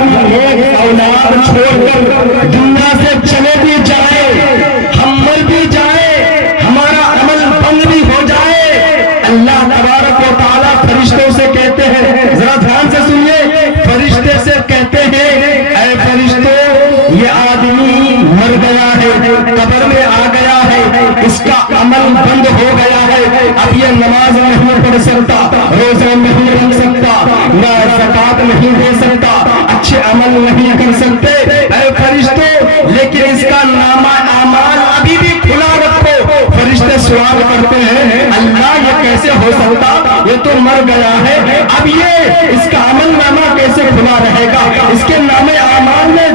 ہم ایک اولاد چھوڑ کر دنیا سے چلے بھی جائیں، ہم مر بھی جائیں، ہمارا عمل بند بھی ہو جائے، اللہ تبارک و تعالیٰ فرشتوں سے کہتے ہیں، ذرا دھیان سے سنیے، فرشتے سے کہتے ہیں اے فرشتوں یہ آدمی مر گیا ہے، قبر میں آ گیا ہے، اس کا عمل بند ہو گیا ہے، اب یہ نماز نہیں پڑھ سکتا، روزہ نہیں رکھ سکتا، نہ زکات نہیں دے سکتا، اچھے عمل نہیں کر سکتے، اے فرشتوں لیکن اس کا نامہ اعمال ابھی بھی کھلا رکھو۔ فرشتے سوال کرتے ہیں اللہ یہ کیسے ہو سکتا، یہ تو مر گیا ہے، اب یہ اس کا عمل نامہ کیسے کھلا رہے گا، اس کے نامہ اعمال میں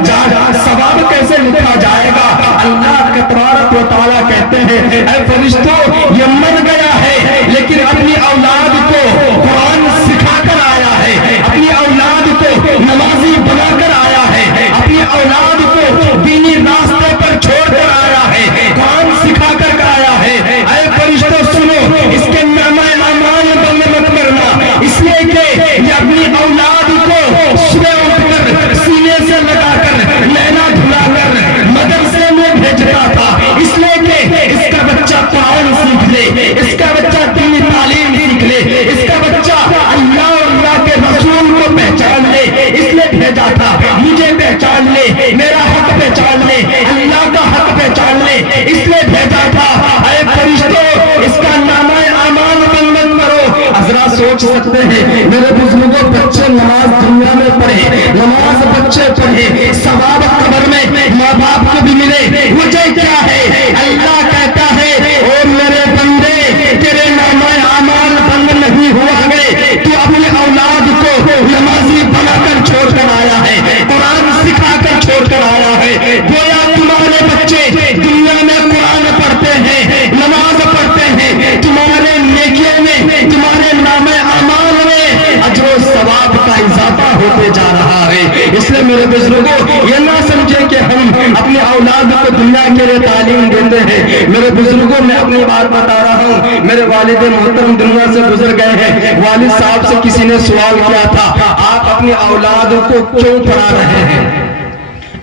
ثواب کیسے لکھا جائے گا؟ اللہ تبارک و تعالیٰ کہتے ہیں اے فرشتوں یہ مر گیا ہے لیکن اپنی اولاد کو قرآن سکھا کر آیا ہے، اپنی اولاد کو نمازی بنا کر آیا ہے، اپنی اولاد کو دینی راستے پر چھوڑ کر آیا ہے، قرآن سکھا کر آیا ہے۔ اے فرشتوں سنو، اس کے نامہ اعمال بند مت کرنا، اس لیے کہ یہ اپنی اولاد کو صبح اٹھ کر سینے سے لگا کر نہلا دھلا کر مدرسے میں بھیجتا تھا، اس لیے کہ اس کا بچہ قرآن سیکھ لے، اس کا بچہ دینی تعلیم سیکھ لے، اس کا بچہ اللہ اور اللہ کے رسول کو پہچان لے، اس لیے بھیجا تھا، مجھے پہچان لے، میرا حق پہچان لے، اللہ کا حق پہچان لے، اس لیے بھیجا تھا۔ اے فرشتوں اس کا نامہ اعمال بند کرو۔ حضرات سوچ سکتے ہیں میرے بزرگوں بچے نماز دنیا میں پڑھے، نماز بچے پڑھے، ثواب قبر میں ماں باپ کو بھی ملے، وجہ کیا ہے؟ اللہ کہتا ہے او میرے بندے تیرے نامہ اعمال بند نہیں ہوا ہے، تو اپنے اولاد کو نمازی بنا کر چھوڑ کر آیا ہے، قرآن سکھا کر چھوڑ کر آیا ہے، گویا تمہارے بچے دنیا میں قرآن پڑھتے ہیں، نماز پڑھتے ہیں، تمہارے نیکیوں میں تمہارے نامہ اعمال میں اجر و ثواب کا اضافہ ہوتے جا رہا ہے۔ اس لیے میرے بزرگوں یہ نہ سمجھیں کہ ہم اپنے اولاد کو دنیا کے لیے تعلیم دیتے ہیں۔ میرے بزرگوں میں اپنی بات بتا رہا ہوں، میرے والد محترم دنیا سے گزر گئے ہیں، والد صاحب سے کسی نے سوال کیا تھا آپ اپنی اولاد کو کیوں پڑھا رہے ہیں،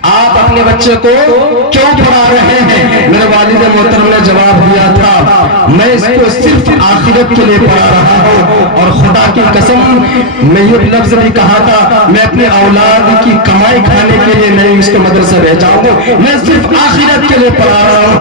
آپ اپنے بچے کو کیوں پڑھا رہے ہیں؟ میرے والد محترم نے جواب دیا تھا میں اس کو صرف آخرت کے لیے پڑھا رہا ہوں، اور خدا کی قسم میں یہ لفظ بھی کہا تھا میں اپنے اولاد کی کمائی کھانے کے لیے نہیں اس کو مدرسے بھیجا ہوں، میں صرف آخرت کے لیے پڑھا رہا ہوں۔